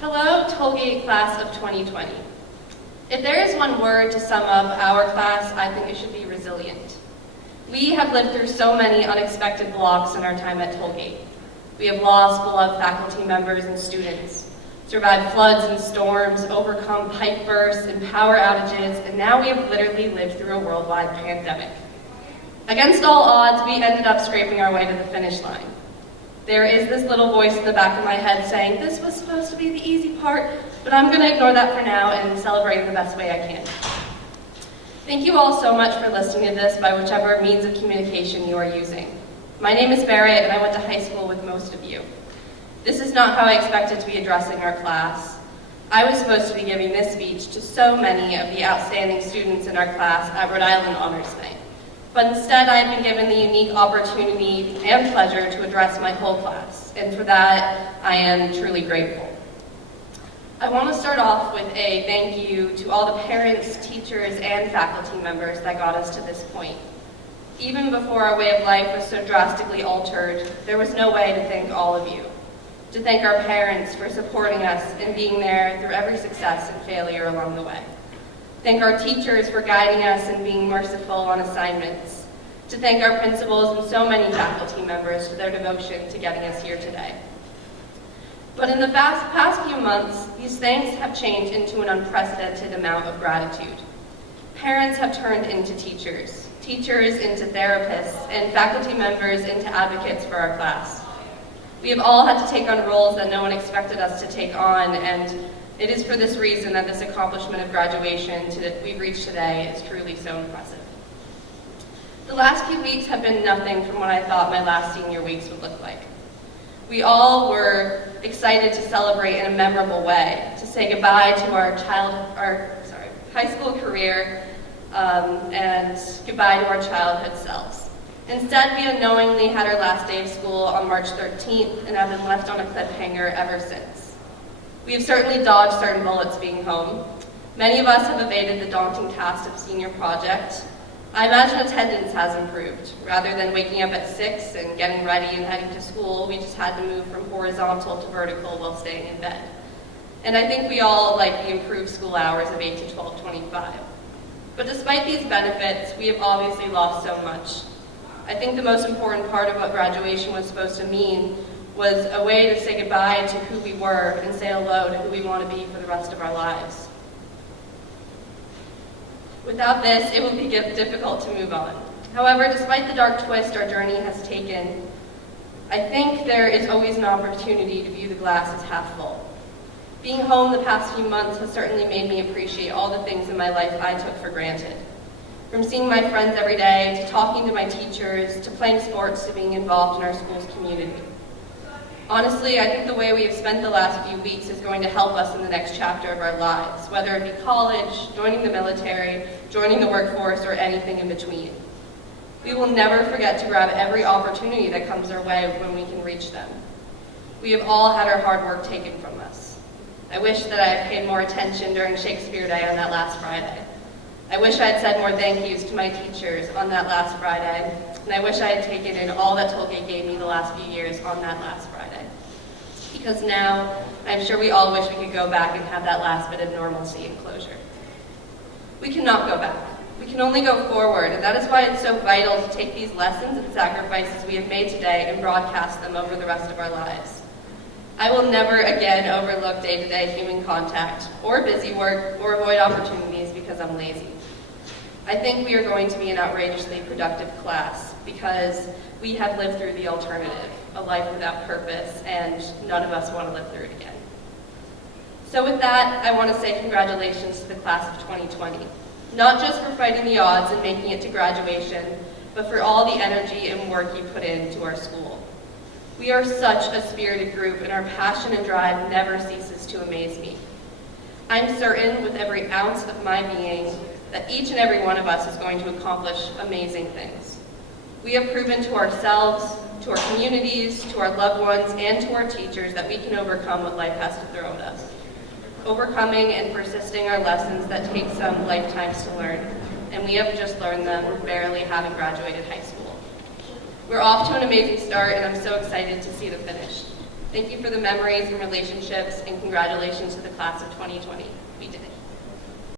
Hello, Tollgate class of 2020. If there is one word to sum up our class, I think it should be resilient. We have lived through so many unexpected blocks in our time at Tollgate. We have lost beloved faculty members and students, survived floods and storms, overcome pipe bursts and power outages, and now we have literally lived through a worldwide pandemic. Against all odds, we ended up scraping our way to the finish line. There is this little voice in the back of my head saying, this was supposed to be the easy part, but I'm going to ignore that for now and celebrate in the best way I can. Thank you all so much for listening to this by whichever means of communication you are using. My name is Berrit, and I went to high school with most of you. This is not how I expected to be addressing our class. I was supposed to be giving this speech to so many of the outstanding students in our class at Rhode Island Honors Night. But instead, I have been given the unique opportunity and pleasure to address my whole class, and for that, I am truly grateful. I want to start off with a thank you to all the parents, teachers, and faculty members that got us to this point. Even before our way of life was so drastically altered, there was no way to thank all of you. To thank our parents for supporting us and being there through every success and failure along the way. Thank our teachers for guiding us and being merciful on assignments. To thank our principals and so many faculty members for their devotion to getting us here today. But in the past few months, these thanks have changed into an unprecedented amount of gratitude. Parents have turned into teachers, teachers into therapists, and faculty members into advocates for our class. We have all had to take on roles that no one expected us to take on, and it is for this reason that this accomplishment of graduation we've reached today is truly so impressive. The last few weeks have been nothing from what I thought my last senior weeks would look like. We all were excited to celebrate in a memorable way, to say goodbye to our high school career and goodbye to our childhood selves. Instead, we unknowingly had our last day of school on March 13th and have been left on a cliffhanger ever since. We have certainly dodged certain bullets being home. Many of us have evaded the daunting task of senior project. I imagine attendance has improved. Rather than waking up at 6 and getting ready and heading to school, we just had to move from horizontal to vertical while staying in bed. And I think we all like the improved school hours of 8 to 12:25. But despite these benefits, we have obviously lost so much. I think the most important part of what graduation was supposed to mean was a way to say goodbye to who we were and say hello to who we want to be for the rest of our lives. Without this, it will be difficult to move on. However, despite the dark twist our journey has taken, I think there is always an opportunity to view the glass as half full. Being home the past few months has certainly made me appreciate all the things in my life I took for granted. From seeing my friends every day, to talking to my teachers, to playing sports, to being involved in our school's community. Honestly, I think the way we have spent the last few weeks is going to help us in the next chapter of our lives, whether it be college, joining the military, joining the workforce, or anything in between. We will never forget to grab every opportunity that comes our way when we can reach them. We have all had our hard work taken from us. I wish that I had paid more attention during Shakespeare Day on that last Friday. I wish I had said more thank yous to my teachers on that last Friday, and I wish I had taken in all that Tollgate gave me the last few years on that last Friday. Because now, I'm sure we all wish we could go back and have that last bit of normalcy and closure. We cannot go back. We can only go forward, and that is why it's so vital to take these lessons and sacrifices we have made today and broadcast them over the rest of our lives. I will never again overlook day-to-day human contact, or busy work, or avoid opportunities because I'm lazy. I think we are going to be an outrageously productive class because we have lived through the alternative, a life without purpose, and none of us want to live through it again. So with that, I want to say congratulations to the class of 2020, not just for fighting the odds and making it to graduation, but for all the energy and work you put into our school. We are such a spirited group, and our passion and drive never ceases to amaze me. I'm certain with every ounce of my being that each and every one of us is going to accomplish amazing things. We have proven to ourselves, to our communities, to our loved ones, and to our teachers that we can overcome what life has to throw at us. Overcoming and persisting are lessons that take some lifetimes to learn, and we have just learned them barely having graduated high school. We're off to an amazing start, and I'm so excited to see the finish. Thank you for the memories and relationships, and congratulations to the class of 2020. We did it.